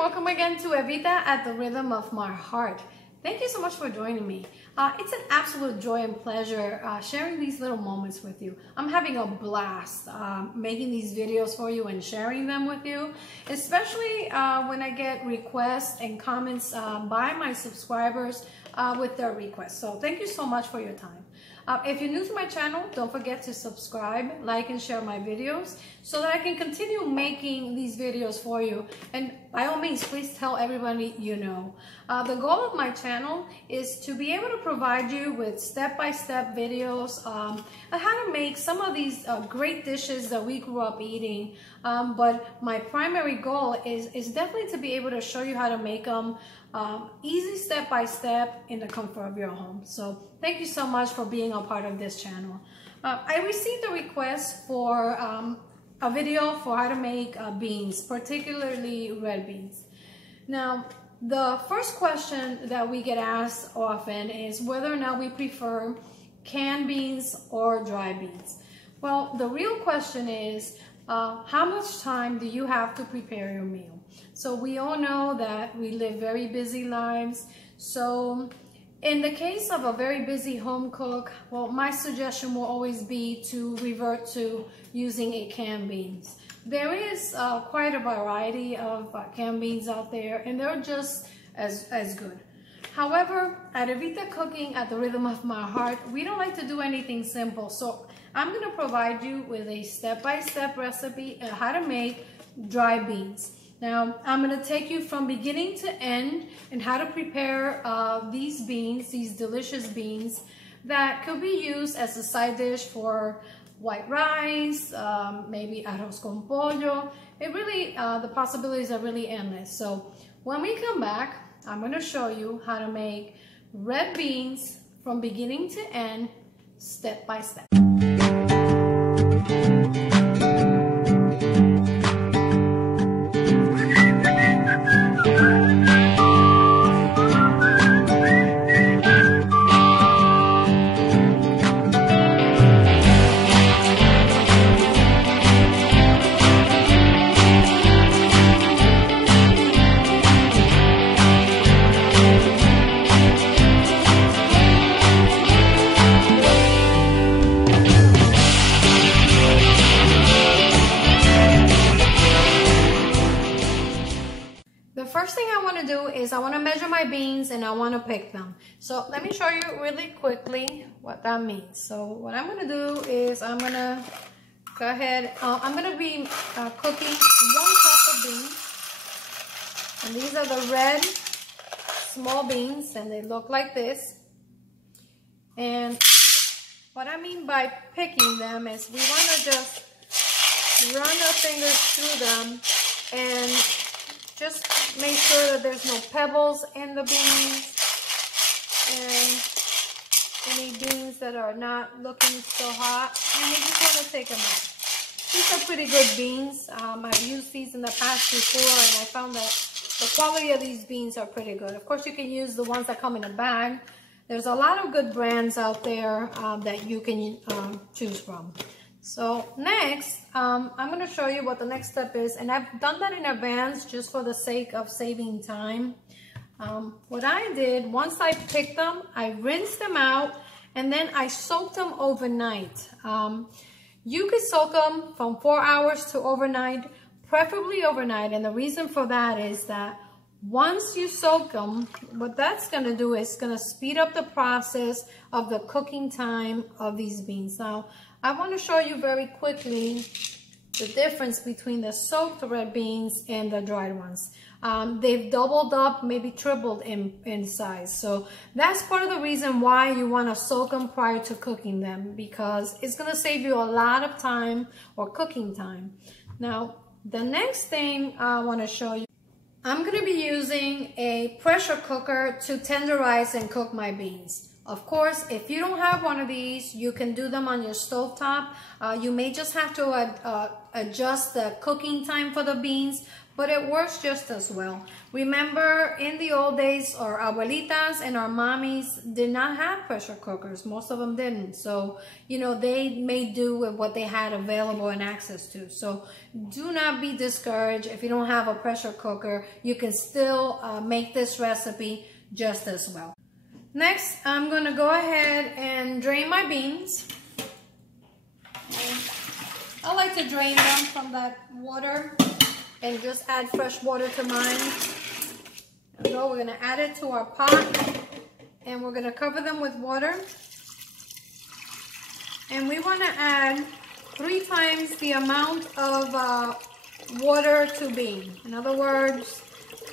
welcome again to Evita at the Rhythm of My Heart. Thank you so much for joining me. It's an absolute joy and pleasure sharing these little moments with you. I'm having a blast making these videos for you and sharing them with you, especially when I get requests and comments by my subscribers with their requests. So thank you so much for your time. If you're new to my channel, don't forget to subscribe, like, and share my videos so that I can continue making these videos for you. And by all means, please tell everybody you know. The goal of my channel is to be able to provide you with step-by-step videos on how to make some of these great dishes that we grew up eating. But my primary goal is definitely to be able to show you how to make them easy step-by-step in the comfort of your home. So thank you so much for being a part of this channel. I received a request for a video for how to make beans, particularly red beans. Now, the first question that we get asked often is whether or not we prefer canned beans or dry beans. Well, the real question is how much time do you have to prepare your meal? So we all know that we live very busy lives. So in the case of a very busy home cook, well, my suggestion will always be to revert to using a canned beans. There is quite a variety of canned beans out there, and they're just as good. However, at Evita Cooking at the Rhythm of My Heart, we don't like to do anything simple. So I'm going to provide you with a step-by-step recipe on how to make dry beans. Now, I'm going to take you from beginning to end and how to prepare these beans, these delicious beans that could be used as a side dish for white rice, maybe arroz con pollo. It really, the possibilities are really endless. So when we come back, I'm going to show you how to make red beans from beginning to end, step by step. I want to measure my beans and I want to pick them. So let me show you really quickly what that means. So what I'm going to do is I'm going to go ahead. I'm going to be cooking 1 cup of beans. And these are the red small beans and they look like this. And what I mean by picking them is we want to just run our fingers through them and just make sure that there's no pebbles in the beans and any beans that are not looking so hot. And we just want to take them out. These are pretty good beans. I've used these in the past before and I found that the quality of these beans are pretty good. Of course, you can use the ones that come in a bag. There's a lot of good brands out there that you can choose from. So next, I'm going to show you what the next step is, and I've done that in advance just for the sake of saving time. What I did, once I picked them, I rinsed them out, and then I soaked them overnight. You could soak them from 4 hours to overnight, preferably overnight, and the reason for that is that once you soak them, what that's going to do is going to speed up the process of the cooking time of these beans. Now, I want to show you very quickly the difference between the soaked red beans and the dried ones. They've doubled up, maybe tripled in size. So that's part of the reason why you want to soak them prior to cooking them, because it's going to save you a lot of time or cooking time. Now, the next thing I want to show you, I'm going to be using a pressure cooker to tenderize and cook my beans. Of course, if you don't have one of these, you can do them on your stovetop. You may just have to adjust the cooking time for the beans, but it works just as well. Remember, in the old days, our abuelitas and our mommies did not have pressure cookers. Most of them didn't. So, you know, they made do with what they had available and access to. So do not be discouraged. If you don't have a pressure cooker, you can still make this recipe just as well. Next, I'm going to go ahead and drain my beans. I like to drain them from that water and just add fresh water to mine. There we go. We're going to add it to our pot and we're going to cover them with water. And we want to add 3 times the amount of water to bean. In other words,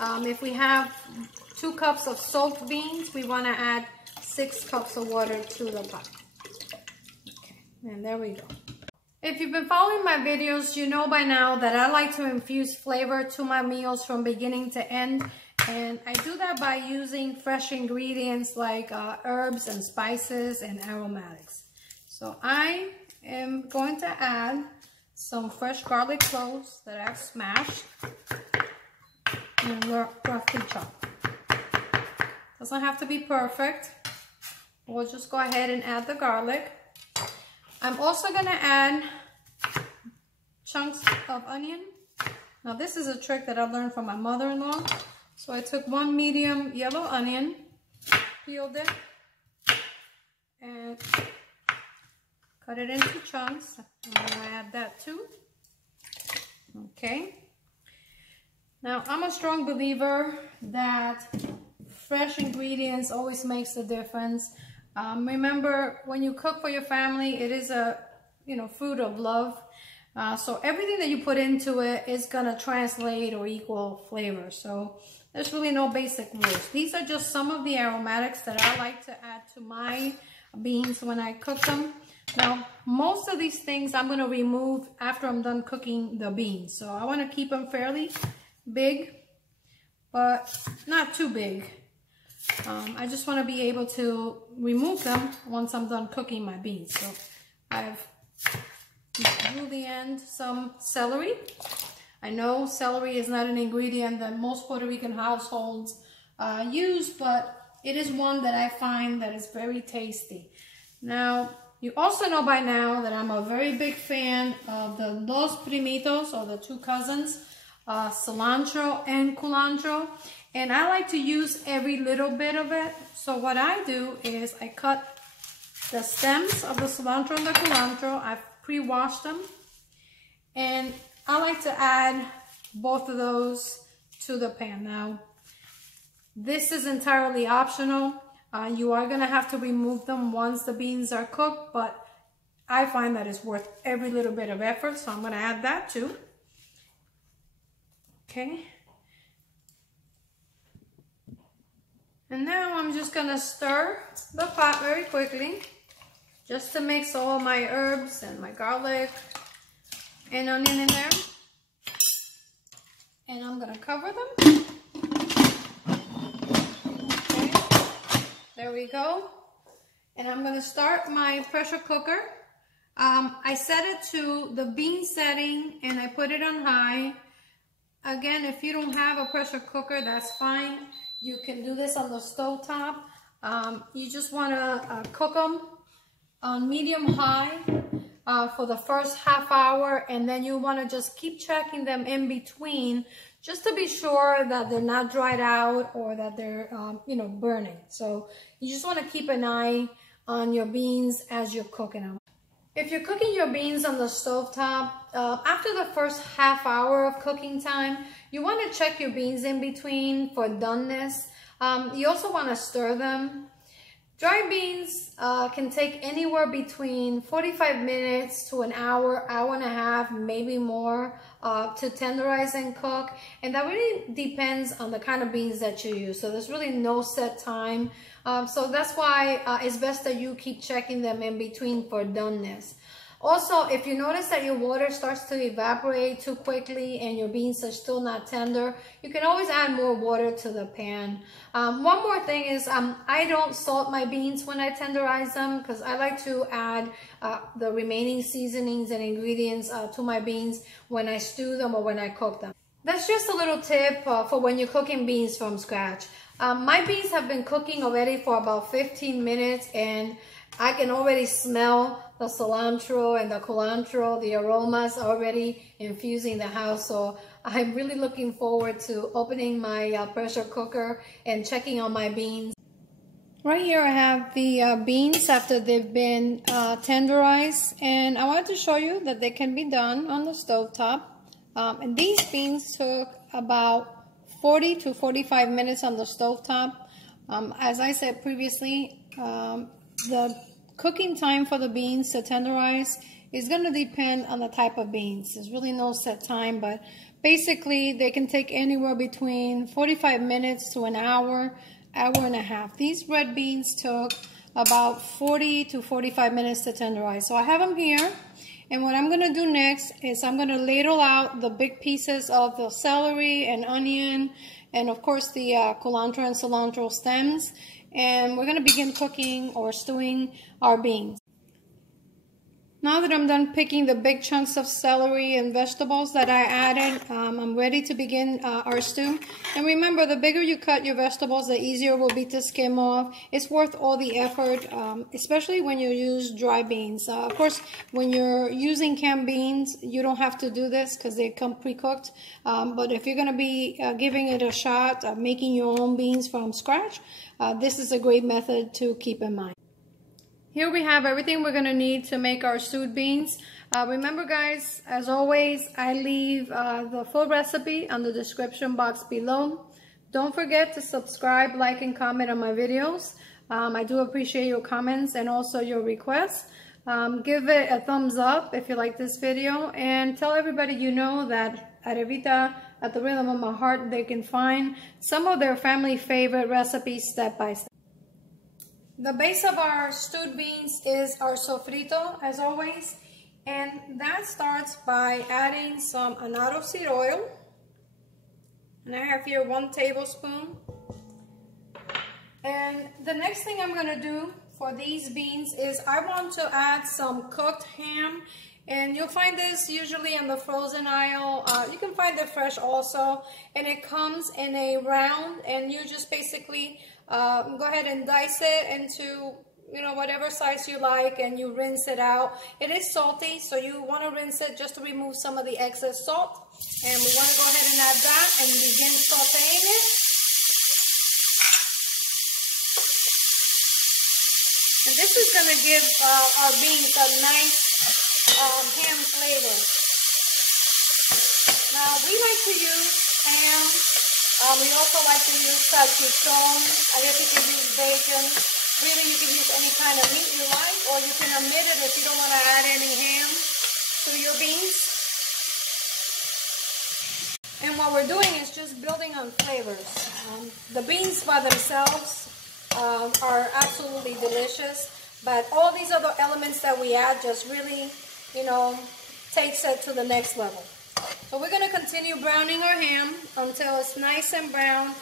if we have 2 cups of soaked beans, we want to add 6 cups of water to the pot. Okay, and there we go. If you've been following my videos, you know by now that I like to infuse flavor to my meals from beginning to end. And I do that by using fresh ingredients like herbs and spices and aromatics. So I am going to add some fresh garlic cloves that I've smashed and roughly chopped. Doesn't have to be perfect. We'll just go ahead and add the garlic. I'm also going to add chunks of onion. Now this is a trick that I learned from my mother-in-law. So I took 1 medium yellow onion, peeled it, and cut it into chunks. I'm going to add that too. Okay. Now I'm a strong believer that fresh ingredients always makes a difference. Remember, when you cook for your family, it is a food of love. So everything that you put into it is gonna translate or equal flavor. So there's really no basic rules. These are just some of the aromatics that I like to add to my beans when I cook them. Now, most of these things I'm gonna remove after I'm done cooking the beans. So I wanna keep them fairly big, but not too big. I just want to be able to remove them once I'm done cooking my beans. So I've julienned some celery. I know celery is not an ingredient that most Puerto Rican households use, but it is one that I find that is very tasty. Now, you also know by now that I'm a very big fan of the dos primitos, or the 2 cousins, cilantro and culantro. And I like to use every little bit of it. So what I do is I cut the stems of the cilantro and the culantro. I've pre-washed them. And I like to add both of those to the pan. Now, this is entirely optional. You are going to have to remove them once the beans are cooked, but I find that it's worth every little bit of effort. So I'm going to add that too. Okay. And now I'm just going to stir the pot very quickly just to mix all my herbs and my garlic and onion in there. And I'm going to cover them. Okay, there we go. And I'm going to start my pressure cooker. I set it to the bean setting and I put it on high. Again, if you don't have a pressure cooker, that's fine. You can do this on the stovetop. You just want to cook them on medium-high for the first half hour, and then you want to just keep checking them in between just to be sure that they're not dried out or that they're burning. So you just want to keep an eye on your beans as you're cooking them. If you're cooking your beans on the stovetop, after the first half hour of cooking time, you want to check your beans in between for doneness. You also want to stir them. Dry beans can take anywhere between 45 minutes to an hour, hour and a half, maybe more, to tenderize and cook. And that really depends on the kind of beans that you use. So there's really no set time. So that's why it's best that you keep checking them in between for doneness. Also, if you notice that your water starts to evaporate too quickly and your beans are still not tender, you can always add more water to the pan. One more thing is I don't salt my beans when I tenderize them because I like to add the remaining seasonings and ingredients to my beans when I stew them or when I cook them. That's just a little tip for when you're cooking beans from scratch. My beans have been cooking already for about 15 minutes and I can already smell the cilantro and the culantro, the aromas already infusing the house. So I'm really looking forward to opening my pressure cooker and checking on my beans. Right here I have the beans after they've been tenderized, and I wanted to show you that they can be done on the stovetop. And these beans took about 40 to 45 minutes on the stovetop. As I said previously, the cooking time for the beans to tenderize is going to depend on the type of beans. There's really no set time, but basically they can take anywhere between 45 minutes to an hour, hour and a half. These red beans took about 40 to 45 minutes to tenderize. So I have them here. And what I'm going to do next is I'm going to ladle out the big pieces of the celery and onion and of course the culantro and cilantro stems. And we're going to begin cooking or stewing our beans. Now that I'm done picking the big chunks of celery and vegetables that I added, I'm ready to begin our stew. And remember, the bigger you cut your vegetables, the easier it will be to skim off. It's worth all the effort, especially when you use dry beans. Of course, when you're using canned beans, you don't have to do this because they come pre-cooked. But if you're going to be giving it a shot, making your own beans from scratch, this is a great method to keep in mind. Here we have everything we're going to need to make our stewed beans. Remember guys, as always, I leave the full recipe on the description box below. Don't forget to subscribe, like, and comment on my videos. I do appreciate your comments and also your requests. Give it a thumbs up if you like this video, and tell everybody you know that at Evita, at the Rhythm of My Heart, they can find some of their family favorite recipes step by step. The base of our stewed beans is our sofrito, as always, and that starts by adding some annatto seed oil. And I have here 1 tablespoon. And the next thing I'm going to do for these beans is I want to add some cooked ham. And you'll find this usually in the frozen aisle. You can find it fresh also. And it comes in a round, and you just basically go ahead and dice it into, you know, whatever size you like, and you rinse it out. It is salty, so you want to rinse it just to remove some of the excess salt. And we want to go ahead and add that and begin sauteing it. And this is going to give our beans a nice ham flavor. Now we like to use ham. We also like to use salchichon. I guess you can use bacon. Really, you can use any kind of meat you like, or you can omit it if you don't want to add any ham to your beans. And what we're doing is just building on flavors. The beans by themselves are absolutely delicious, but all these other elements that we add just really, you know, takes it to the next level. So we're going to continue browning our ham until it's nice and brown.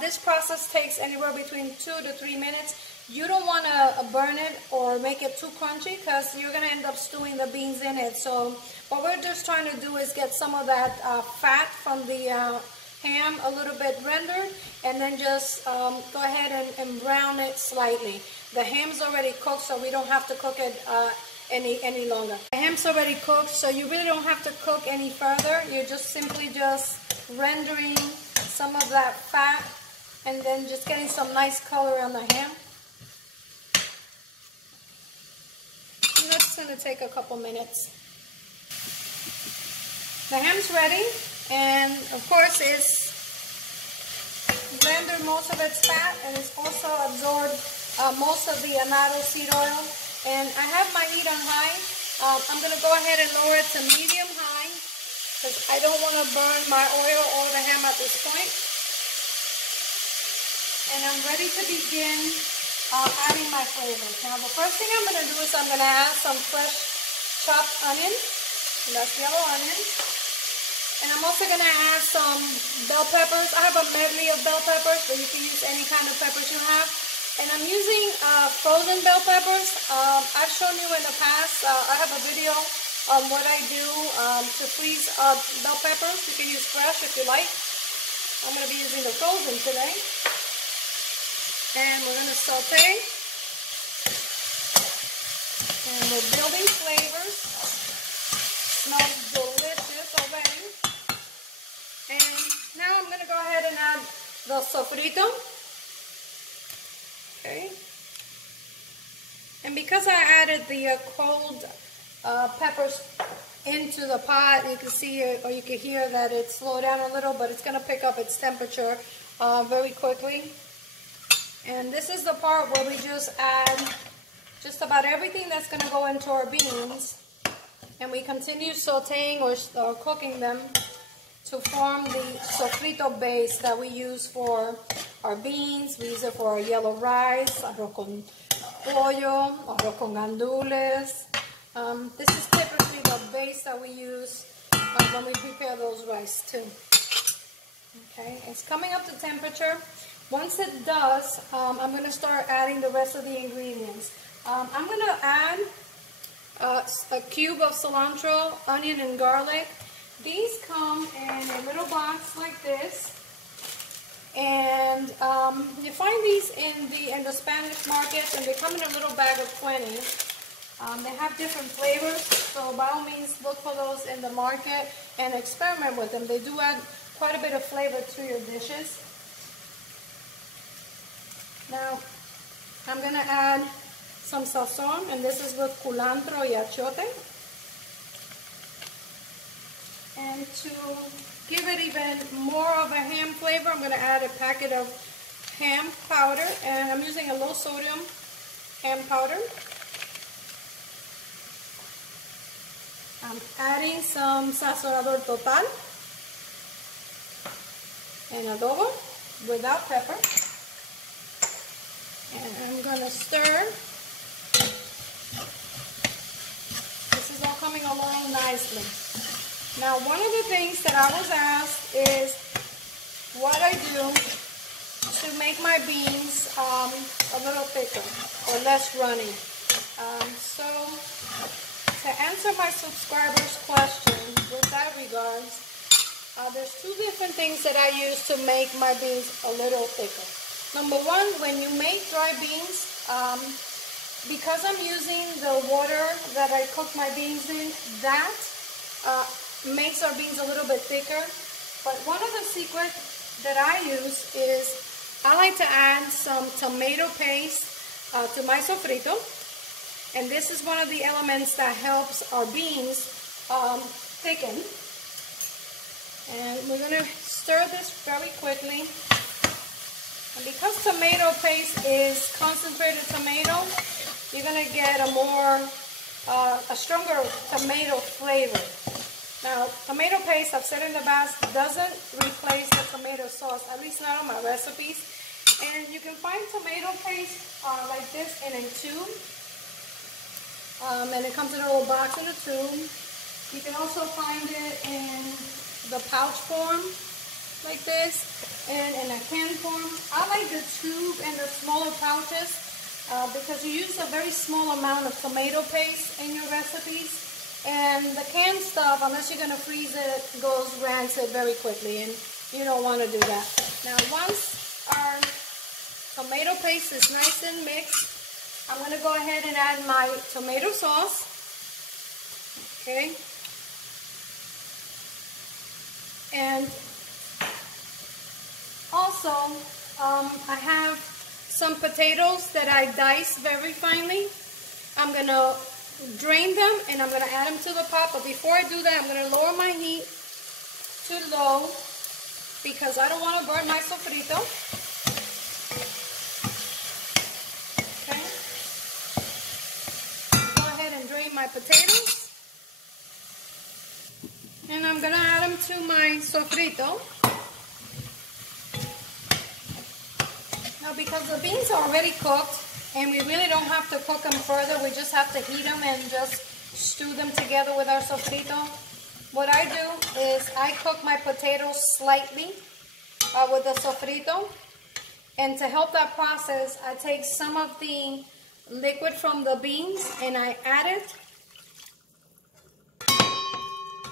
This process takes anywhere between 2 to 3 minutes. You don't want to burn it or make it too crunchy because you're going to end up stewing the beans in it. So what we're just trying to do is get some of that fat from the ham a little bit rendered, and then just go ahead and brown it slightly. The ham's already cooked, so we don't have to cook it any longer. The ham's already cooked, so you really don't have to cook any further. You're just simply just rendering some of that fat and then just getting some nice color on the ham. And that's going to take a couple minutes. The ham's ready, and of course it's rendered most of its fat, and it's also absorbed most of the annatto seed oil. And I have my heat on high. I'm going to go ahead and lower it to medium high because I don't want to burn my oil or the ham at this point. And I'm ready to begin adding my flavors. Now the first thing I'm going to do is I'm going to add some fresh chopped onion. And that's yellow onion. And I'm also going to add some bell peppers. I have a medley of bell peppers, but you can use any kind of peppers you have. And I'm using frozen bell peppers. I've shown you in the past. I have a video what I do to freeze bell peppers. You can use fresh if you like. I'm going to be using the frozen today. And we're going to saute. And we're building flavors. Smells delicious already. And now I'm going to go ahead and add the sofrito. Okay. And because I added the cold peppers into the pot, you can see or you can hear that it slowed down a little, but it's going to pick up its temperature very quickly. And this is the part where we just add just about everything that's going to go into our beans, and we continue sauteing or cooking them to form the sofrito base that we use for our beans. We use it for our yellow rice, arroz con pollo, arroz con gandules. This is typically the base that we use when we prepare those rice too. Okay, it's coming up to temperature. Once it does, I'm going to start adding the rest of the ingredients. I'm going to add a cube of cilantro, onion, and garlic. These come in a little box like this, and you find these in the Spanish market, and they come in a little bag of 20. They have different flavors, so by all means look for those in the market and experiment with them. They do add quite a bit of flavor to your dishes. Now I'm going to add some sazon, and this is with culantro y achiote. And to give it even more of a ham flavor, I'm going to add a packet of ham powder, and I'm using a low sodium ham powder. I'm adding some sazonador total and adobo without pepper. And I'm going to stir. This is all coming along nicely. Now, one of the things that I was asked is what I do to make my beans a little thicker or less runny. So, to answer my subscribers' question with that regards, there's two different things that I use to make my beans a little thicker. Number one, when you make dry beans, because I'm using the water that I cook my beans in, that makes our beans a little bit thicker. But one of the secrets that I use is I like to add some tomato paste to my sofrito. And this is one of the elements that helps our beans thicken. And we're going to stir this very quickly. And because tomato paste is concentrated tomato, you're going to get a stronger tomato flavor. Now, tomato paste, I've said in the past, doesn't replace the tomato sauce, at least not on my recipes. And you can find tomato paste like this in a tube. And it comes in a little box in a tube. You can also find it in the pouch form, like this, and in a can form. I like the tube and the smaller pouches because you use a very small amount of tomato paste in your recipes. And the canned stuff, unless you're going to freeze it, goes rancid very quickly, and you don't want to do that. Now, once our tomato paste is nice and mixed, I'm going to go ahead and add my tomato sauce. Okay. And also, I have some potatoes that I dice very finely. I'm going to drain them and I'm going to add them to the pot. But before I do that, I'm going to lower my heat to low because I don't want to burn my sofrito. My potatoes, and I'm gonna add them to my sofrito. Now, because the beans are already cooked and we really don't have to cook them further, we just have to heat them and just stew them together with our sofrito. What I do is I cook my potatoes slightly with the sofrito, and to help that process, I take some of the liquid from the beans and I add it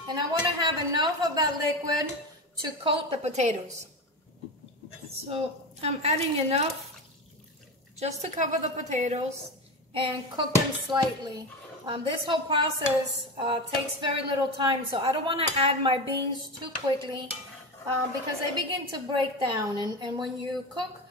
And I want to have enough of that liquid to coat the potatoes. So I'm adding enough just to cover the potatoes and cook them slightly. This whole process takes very little time, so I don't want to add my beans too quickly because they begin to break down. And when you cook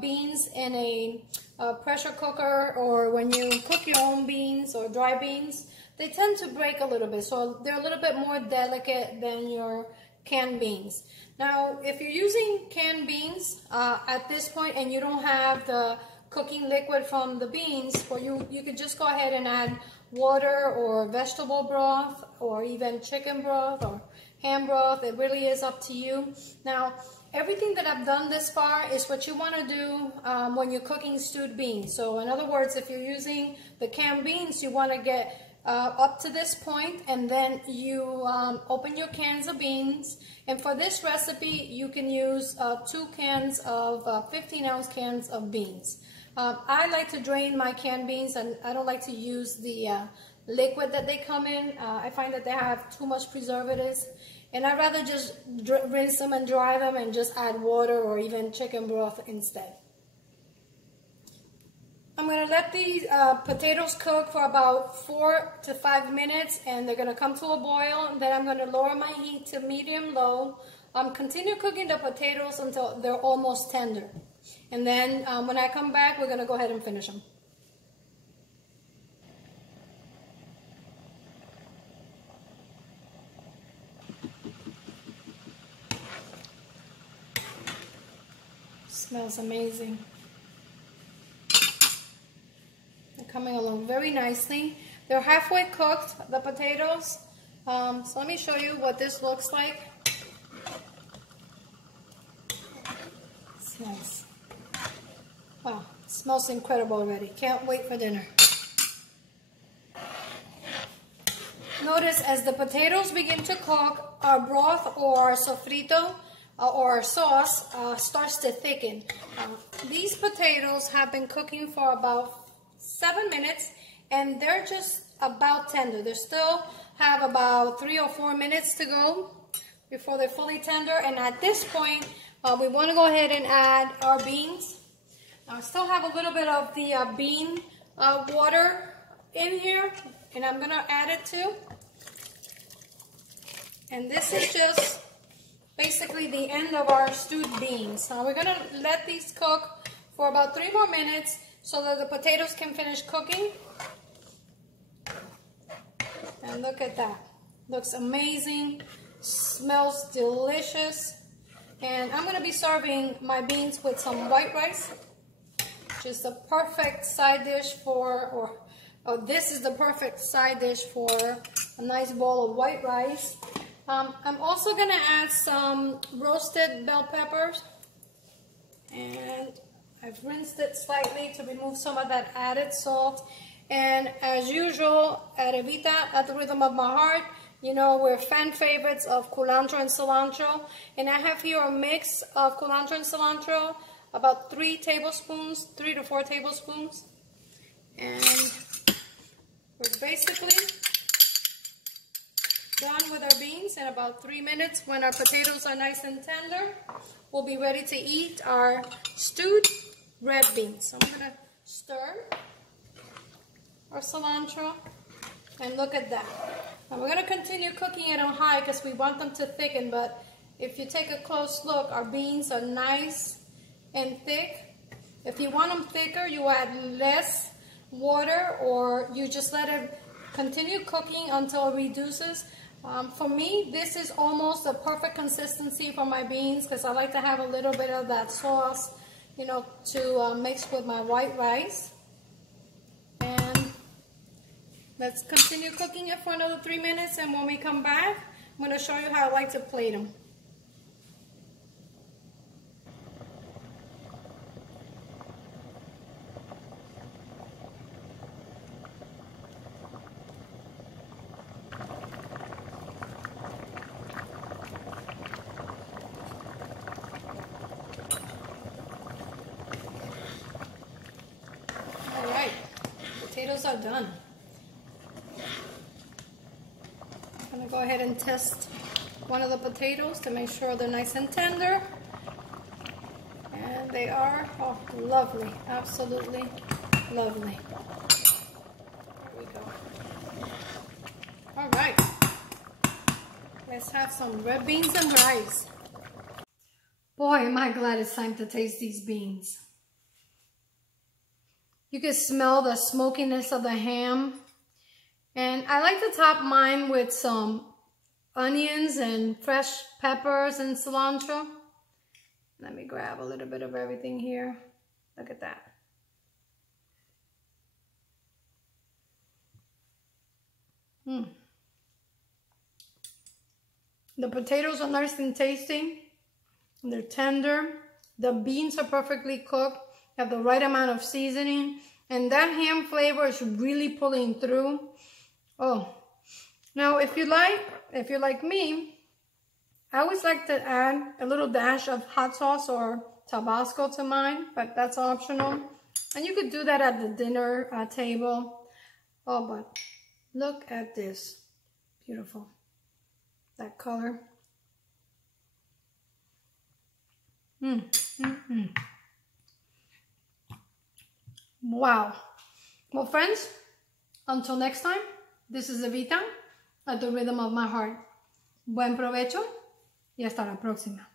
beans in a pressure cooker, or when you cook your own beans or dry beans, they tend to break a little bit, so they're a little bit more delicate than your canned beans. Now, if you're using canned beans at this point and you don't have the cooking liquid from the beans, well, you could just go ahead and add water or vegetable broth or even chicken broth or ham broth. It really is up to you. Now, everything that I've done this far is what you want to do when you're cooking stewed beans. So in other words, if you're using the canned beans, you want to get up to this point, and then you open your cans of beans. And for this recipe, you can use 2 cans of 15-ounce cans of beans. I like to drain my canned beans, and I don't like to use the liquid that they come in. I find that they have too much preservatives, and I'd rather just rinse them and dry them and just add water or even chicken broth instead. I'm going to let these potatoes cook for about 4 to 5 minutes, and they're going to come to a boil. And then I'm going to lower my heat to medium-low. Continue cooking the potatoes until they're almost tender. And then when I come back, we're going to go ahead and finish them. Smells amazing. Coming along very nicely. They're halfway cooked, the potatoes. So let me show you what this looks like. It's nice. Wow, it smells incredible already. Can't wait for dinner. Notice as the potatoes begin to cook, our broth or sofrito or sauce starts to thicken. These potatoes have been cooking for about 7 minutes, and they're just about tender. They still have about 3 or 4 minutes to go before they're fully tender. And at this point, we want to go ahead and add our beans. I still have a little bit of the bean water in here, and I'm going to add it too. And this is just basically the end of our stewed beans. Now we're going to let these cook for about 3 more minutes so that the potatoes can finish cooking. And look at that. Looks amazing. Smells delicious. And I'm going to be serving my beans with some white rice. Just a perfect side dish for, this is the perfect side dish for a nice bowl of white rice. I'm also going to add some roasted bell peppers. And I've rinsed it slightly to remove some of that added salt. And as usual, at Evita, at the rhythm of my heart, you know, we're fan favorites of culantro and cilantro. And I have here a mix of culantro and cilantro, about 3 tablespoons, 3 to 4 tablespoons. And we're basically done with our beans in about 3 minutes. When our potatoes are nice and tender, we'll be ready to eat our stewed red beans. So I'm going to stir our cilantro, and look at that. Now we're going to continue cooking it on high because we want them to thicken, but if you take a close look, our beans are nice and thick. If you want them thicker, you add less water, or you just let it continue cooking until it reduces. For me, this is almost a perfect consistency for my beans because I like to have a little bit of that sauce, you know, to mix with my white rice. And let's continue cooking it for another 3 minutes, and when we come back, I'm going to show you how I like to plate them. Potatoes are done. I'm going to go ahead and test one of the potatoes to make sure they're nice and tender. And they are, oh, lovely, absolutely lovely. There we go. All right, let's have some red beans and rice. Boy, am I glad it's time to taste these beans. You can smell the smokiness of the ham. And I like to top mine with some onions and fresh peppers and cilantro. Let me grab a little bit of everything here. Look at that. The potatoes are nice and tasty. They're tender. The beans are perfectly cooked. Have the right amount of seasoning. And that ham flavor is really pulling through. Oh, now if you're like me, I always like to add a little dash of hot sauce or Tabasco to mine, but that's optional. And you could do that at the dinner table. Oh, but look at this. Beautiful. That color. Wow. Well, friends, until next time, this is Evita at the rhythm of my heart. Buen provecho y hasta la próxima.